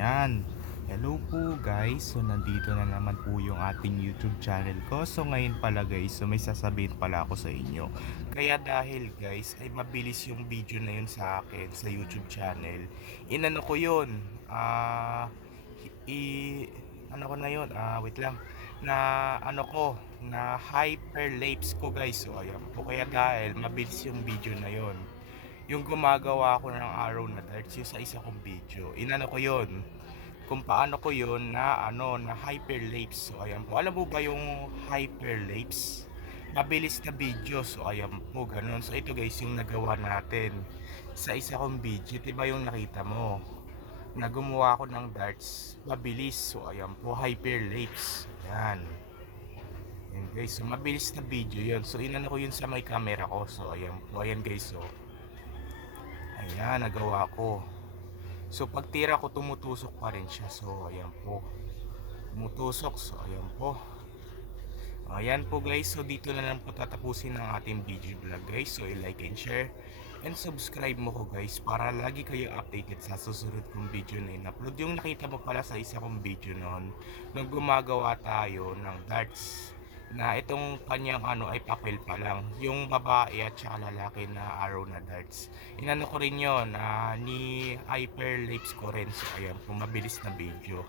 Ayan. Hello po guys. So nandito na naman po yung ating YouTube channel ko. So ngayon pala guys, so may sasabihin pala ako sa inyo. Kaya dahil guys ay mabilis yung video na yun sa akin sa YouTube channel. Inano ko yun. I ano ko na yun. Wait lang. Na ano ko na hyperlapse ko guys. So ayan po. Kaya dahil mabilis yung video na yun. Yung gumagawa ako ng araw na darts yung sa isa kong video. Inano ko yun kung paano ko yun na na hyperlapse. So ayan po, alam mo ba yung hyperlapse, mabilis na video? So ayan po, ganun. So ito guys yung nagawa natin sa isa kong video. Diba yung nakita mo na gumawa ako ng darts mabilis? So ayan po, hyperlapse. Ayan. Ayan guys, so mabilis na video yun. So inano ko yun sa may camera ko. So ayan po, ayan guys. So ayan, nagawa ko. So pag tira ko tumutusok pa rin siya. So ayan po, tumutusok. So ayan po. Ayan po guys. So dito na lang po tatapusin ang ating video vlog guys. So i-like and share and subscribe mo ko guys para lagi kayo updated sa susunod kong video na in-upload. Yung nakita mo pala sa isa kong video noon nung gumagawa tayo ng darts na itong kanyang ay papel pa lang, yung babae at saka lalaki na arrow na darts. Inano ko rin yun, ni hyperlapse ko rin. So ayan po, mabilis na video.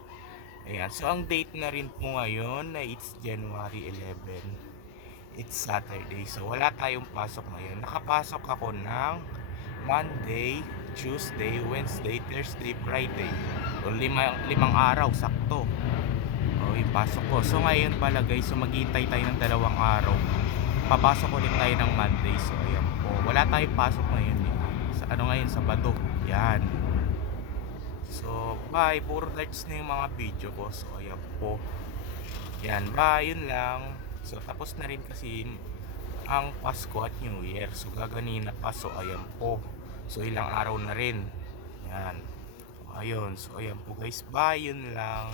Ayan, so ang date na rin po ngayon na it's January 11, it's Saturday. So wala tayong pasok ngayon. Nakapasok ako ng Monday, Tuesday, Wednesday, Thursday, Friday. So limang araw sakto. Pasok ko. So ngayon pala guys, so maghihintay tayo ng 2 araw. Papasok ulit tayo ng Monday. So ayan po. Wala tayong pasok ngayon eh. Sa ngayon, Sabado. Yan. So bye. Puro darts na yung mga video ko. So ayan po. Yan. Bye. Yun lang. So tapos na rin kasi ang Pasko at New Year. So gaganina pa. So ayan po. So ilang araw na rin. Yan. Ayun. So ayan po guys. Bye. Yun lang.